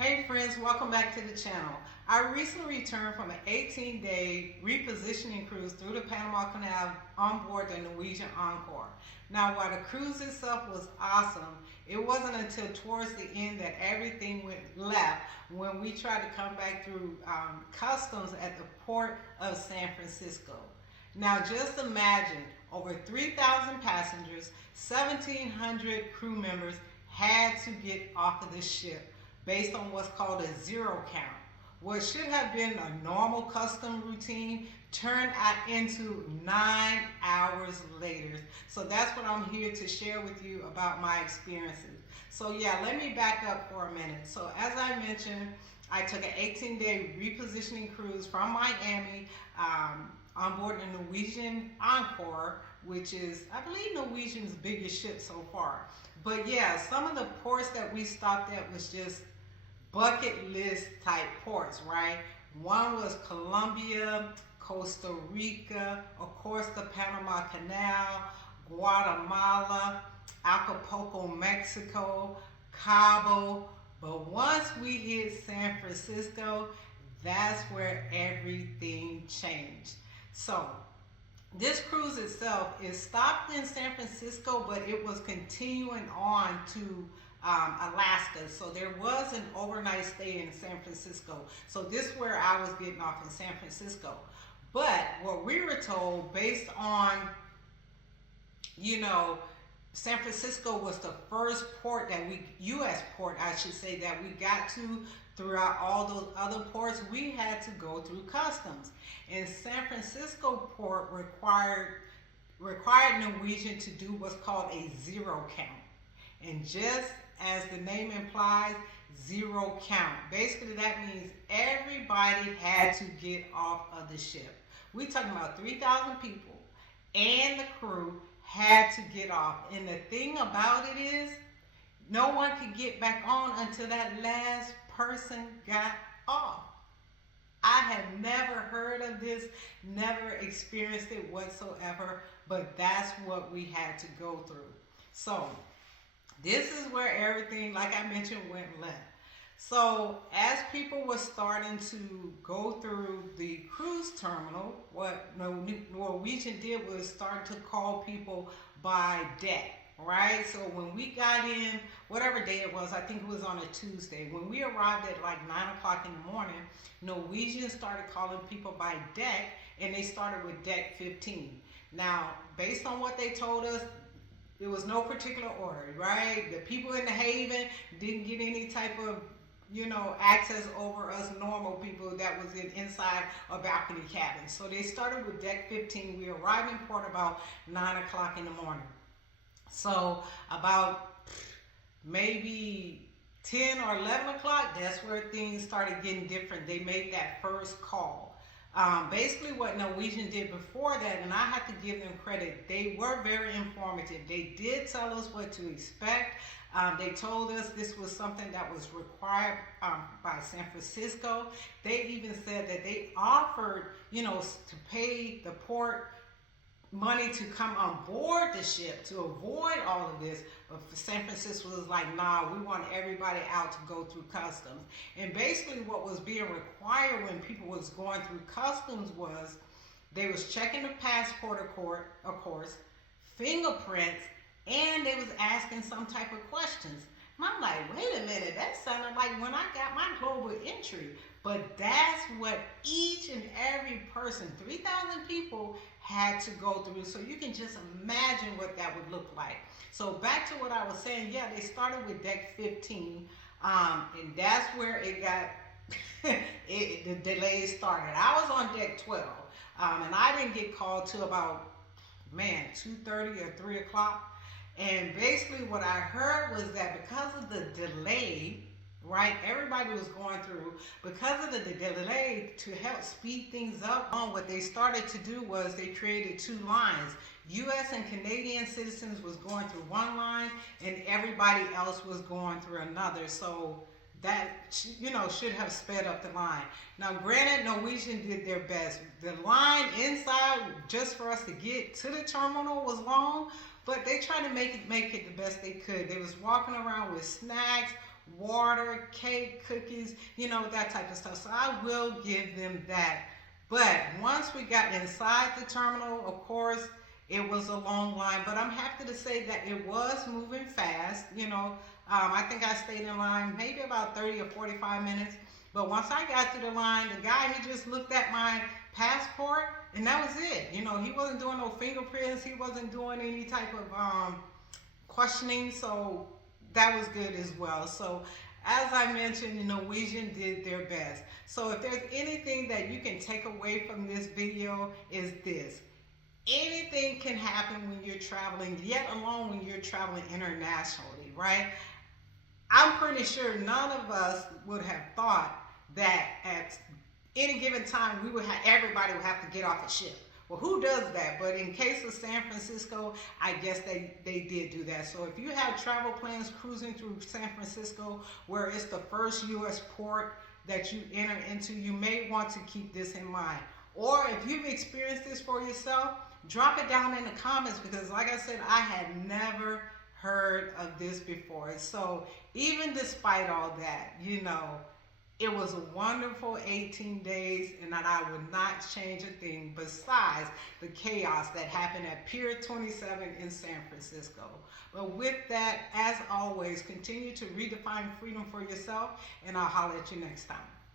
Hey friends, welcome back to the channel. I recently returned from an 18-day repositioning cruise through the Panama Canal on board the Norwegian Encore. Now, while the cruise itself was awesome, it wasn't until towards the end that everything went left when we tried to come back through customs at the port of San Francisco. Now, just imagine over 3,000 passengers, 1,700 crew members had to get off of the ship based on what's called a zero count. What should have been a normal custom routine turned out into 9 hours later. So that's what I'm here to share with you about my experiences. So yeah, let me back up for a minute. So as I mentioned, I took an 18-day repositioning cruise from Miami on board the Norwegian Encore, which is, I believe, Norwegian's biggest ship so far. But yeah, some of the ports that we stopped at was just bucket list type ports, right? One was Colombia, Costa Rica, of course the Panama Canal, Guatemala, Acapulco, Mexico, Cabo. But once we hit San Francisco, that's where everything changed. So this cruise itself is stopped in San Francisco, but it was continuing on to Alaska. So there was an overnight stay in San Francisco. So this is where I was getting off in San Francisco. But what we were told, based on, San Francisco was the first port that U.S. port, I should say, that we got to. Throughout all those other ports, we had to go through customs. And San Francisco port required Norwegian to do what's called a zero count. And just as the name implies, zero count. Basically, that means everybody had to get off of the ship. We're talking about 3,000 people, and the crew had to get off. And the thing about it is, no one could get back on until that last person got off. I have never heard of this, never experienced it whatsoever, but that's what we had to go through. So this is where everything, like I mentioned, went left. So as people were starting to go through the cruise terminal, what Norwegian did was start to call people by deck. Right, so when we got in, whatever day it was, I think it was on a Tuesday, when we arrived at like 9 o'clock in the morning, Norwegian started calling people by deck, and they started with deck 15. Now, based on what they told us, there was no particular order, right? The people in the haven didn't get any type of access over us normal people that was inside a balcony cabin. So they started with deck 15. We arrived in port about 9 o'clock in the morning. So about maybe 10 or 11 o'clock, that's where things started getting different. They made that first call. Basically what Norwegian did before that, and I have to give them credit, they were very informative. They did tell us what to expect. They told us this was something that was required by San Francisco. They even said that they offered, to pay the port money to come on board the ship to avoid all of this, but San Francisco was like, nah, we want everybody out to go through customs. And basically what was being required when people was going through customs was they was checking the passport, of course, fingerprints, and they was asking some type of questions. And I'm like, wait a minute, that sounded like when I got my global entry. But that's what each and every person, 3,000 people, had to go through. So you can just imagine what that would look like. So back to what I was saying, yeah, they started with deck 15, and that's where it got, the delays started. I was on deck 12, and I didn't get called till about, 2:30 or 3 o'clock. And basically what I heard was that because of the delay, right, everybody was going through, because of the delay, to help speed things up, what they started to do was they created two lines. U.S. and Canadian citizens was going through one line, and everybody else was going through another. So that, should have sped up the line. Now, granted, Norwegian did their best. The line inside, just for us to get to the terminal, was long, but they tried to make it the best they could. They was walking around with snacks, water, cake, cookies, you know, that type of stuff. So I will give them that. But once we got inside the terminal, of course, it was a long line, but I'm happy to say that it was moving fast. You know, I think I stayed in line maybe about 30 or 45 minutes. But once I got to the line, the guy, he just looked at my passport and that was it. You know, he wasn't doing no fingerprints. He wasn't doing any type of questioning. So that was good as well. So as I mentioned, Norwegian did their best. So if there's anything that you can take away from this video is this. Anything can happen when you're traveling, yet alone when you're traveling internationally, right? I'm pretty sure none of us would have thought that at any given time everybody would have to get off a ship. Well, who does that? But in case of San Francisco, I guess they did do that. So if you have travel plans cruising through San Francisco, where it's the first U.S. port that you enter into, you may want to keep this in mind. Or if you've experienced this for yourself, drop it down in the comments, because like I said, I had never heard of this before. So even despite all that, it was a wonderful 18 days, and that I would not change a thing besides the chaos that happened at Pier 27 in San Francisco. But with that, as always, continue to redefine freedom for yourself, and I'll holler at you next time.